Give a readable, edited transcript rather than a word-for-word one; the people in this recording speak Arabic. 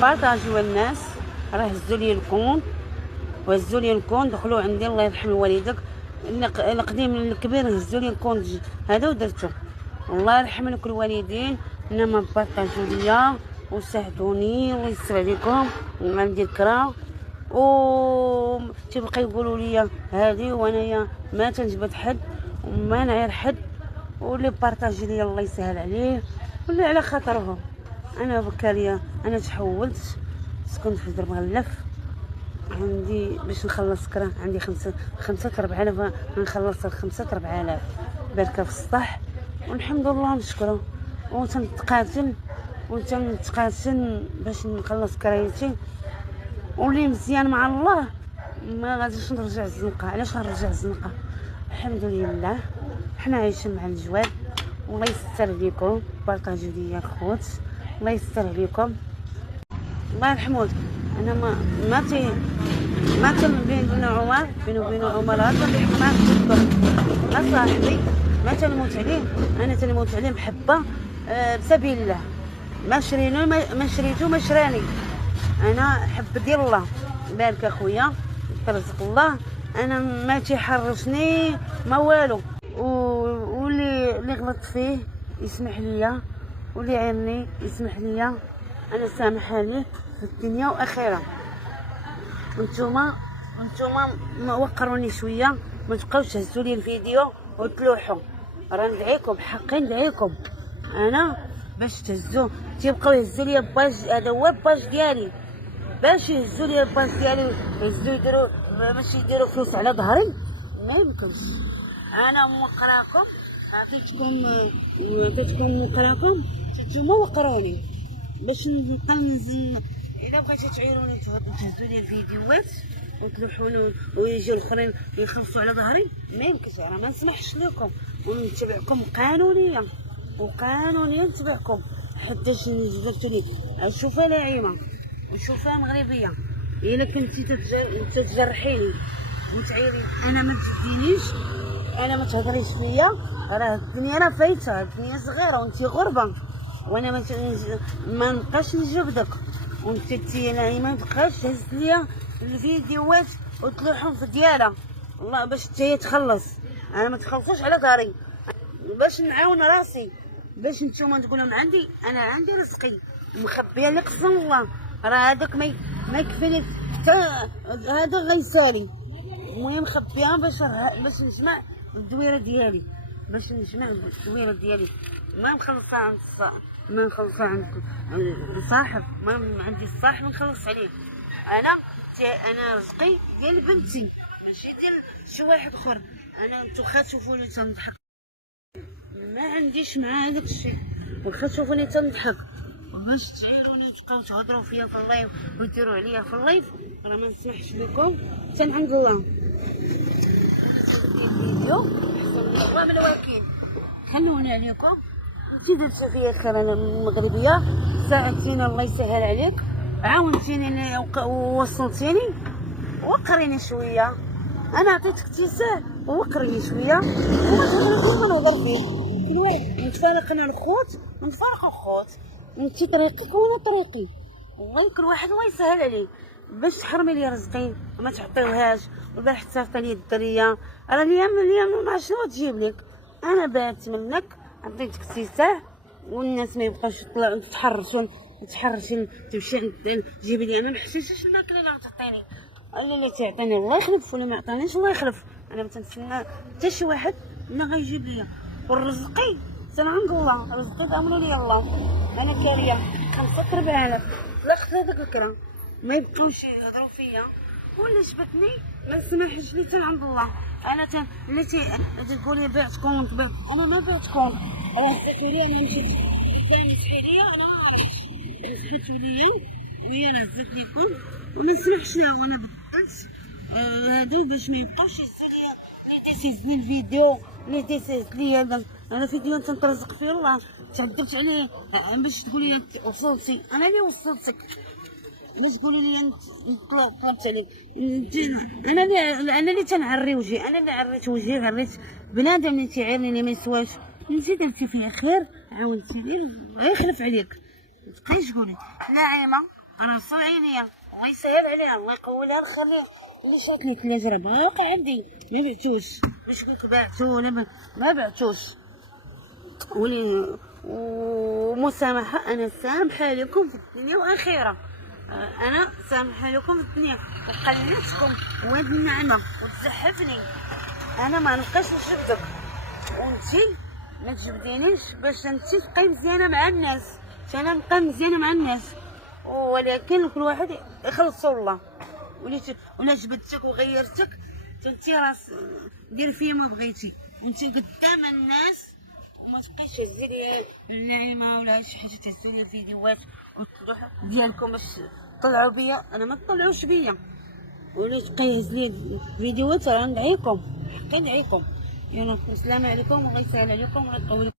بارطاجيو الناس، راه هزوا لي الكونت وهزوا لي الكونت، دخلوا عندي الله يرحم والديك القديم الكبير، هزوا لي الكونت هذا ودرتو. الله يرحم لك الوالدين، انما بارطاجيو ليا وساعدوني، الله يستر عليكم. وعندي الكرا و تيبقى يقولوا لي هذه، وانايا ما تنجبد حد وما نعير حد، واللي بارطاجي ليا الله يسهل عليه واللي على خاطرهم. انا بكاليا انا تحولت، سكنت في درب غلف، عندي باش نخلص كرا عندي خمسة 4000، نخلص 4000 بركه في السطح، والحمد لله نشكره. وتنتقاتل باش نخلص كرايتي، واللي مزيان مع الله ما غاديش نرجع الزنقه. علاش غنرجع الزنقه؟ الحمد لله حنا عايشين مع الجواد، والله يستر عليكم. بارطاجيو ليا الخوت، الله يستر عليكم. الله يرحمه. انا ما كان بيني وبين عمر هذا ما صاحبي، ما تنموت عليه، انا تنموت عليه محبه بسبيل الله. ما شريتو ما شراني، انا حب ديال الله. بارك اخويا ترزق الله، انا ما تيحرشني ما والو. واللي غلط فيه يسمح ليا، واللي عيرني يسمح ليا، انا سامحه ليه في الدنيا واخره. وانتوما وقروني شويه، ما تبقاوش تهزوا لي الفيديو وتلوحوا. راه ندعيكم حقي، ندعيكم انا باش تهزوا، تيبقاو يهزوا لي باج، هذا هو الباج ديالي، باش يهزوا لي الباج ديالي، يهزوا يديروا باش يديروا فلوس على ظهري. ما يمكنش. انا موقراكم، عطيتكم موقراكم، نتوما وقروني باش نبقى ننزل. الا بغيتو تعيروني تهزوا لي الفيديوهات وتلوحوني ويجيو الاخرين يخلصوا على ظهري، ما يمكنش. انا ما نسمحش لكم، ونتبعكم قانونيا نتبعكم حتى درتوا لي. شوفها لاعيمه وشوفها مغربيه، الا كنتي تجرحيني وتعيري انا ما تزينيش، انا ما تهضريش فيا. راه الدنيا راه فايته، الدنيا صغيره وانتي غربه، وانا ما نبقاش نجبدك. وانتي نايمه ما تبقاش تهز ليا الفيديوهات وتلوحهم في ديالها والله باش حتى تخلص. انا ما تخلصوش على داري، باش نعاون راسي، باش نتوما تقولوا عندي، انا عندي رزقي مخبيه لك في الله. راه هذاك ما يكفيني حتى هذا غيسالي. المهم خبيها باش نجمع الدويره ديالي، ما نخلصها عند الصاحب، ما عندي الصاحب نخلص عليه. انا رزقي ديال بنتي ماشي ديال شي واحد اخر. انا واخا تشوفوني تنضحك ما عنديش مع هذاك الشيء، واخا تشوفوني تنضحك باش تعيروني وتبقاو تهضروا فيا في اللايف ويديروا عليا في اللايف، راه ما نسمحش لكم حتى عند الله. الفيديو احسن من الوكيل، خلوني عليكم. انتي درتي فيا خير، انا المغربيه ساعدتيني الله يسهل عليك، عاونتيني ووصلتيني. وقريني شويه، انا عطيتك اتساع وقريني شويه وما تهضريش ما نهضر فيه. كل واحد نتفارق، انا الخوت نتفارقوا الخوت، انتي طريقك وانا طريقي، والله كل واحد الله يسهل عليه. باش تحرمي لي رزقي وما تعطيوهاش. والبارح حتى عطاني الدريه، راه اليوم ما شنو تجيب لك. انا بات منك عطيتك اتساع، والناس ما يبقاوش يطلعوا تحرشوا تمشي تجيبي لي. انا ما حشيتش الماكله اللي تعطيني، اللي تعطيني الله يخلف، ولا ما عطانيش الله يخلف. انا ما تنتسنى حتى شي واحد ما غيجيب لي. والرزقي سنة عند الله، رزقي بأمر لي الله. انا كاريه 4000 طلقت هذاك الكرا، ما يبقاوش يهضروا فيا. واللي جبتني ما نسمحش لي حتى عند الله. انا اللي تقولي بعت كونت، انا ما بعت كونت. راه هزتوا لي، انا مشيت ثاني سحيريه، انا عارف هزتوا لي وهي هزت لي كونت وما نسمحش لها. وانا بطلت هادو باش ما يبقاوش يهزوا لي لي ديسيز لي الفيديو، لي ديسيز لي هذا. انا فيديو تنترزق فيه الله، تهضرت عليه باش تقولي وصلتي. انا اللي وصلتك، باش تقولي لي انت طلبت عليك. انا اللي تنعري وجهي، انا اللي عريت وجهي، عريت بنادم اللي تيعيرني اللي ما يسواش. انت درتي فيا خير، عاونتيني، الله يخلف عليك. متبقايش تقولي لا عيمه انا نصر عينيا، الله يسهل عليها، الله يقولها الخير اللي شات لي 3 ربع واقع عندي ما بعتوش، باش قلت بعتو ولا ما بعتوش. ومسامحة، أنا سامحة لكم في الدنيا وآخرة، أنا سامحة لكم في الدنيا وقلتكم وهاد النعمة وتزحفني، أنا ما نبقاش نجبدك وانتي ما تجبدينيش باش انتي تبقاي مزيانة مع الناس، أنا نبقى مزيانة مع الناس، ولكن كل واحد يخلصو الله. ولا جبدتك وغيرتك انتي راس دير فيا ما بغيتي، وانتي قدام الناس وما تبقايش تهزي لي النعيمه ولا شي حاجه تهزوا لي الفيديوهات وتروح ديالكم باش تطلعوا بيا، انا ما تطلعوش بيا، ولا تبقى يهز لي فيديوهات راه ندعيكم، حقا ندعيكم. يلا السلام عليكم، والله يسهل عليكم ويطول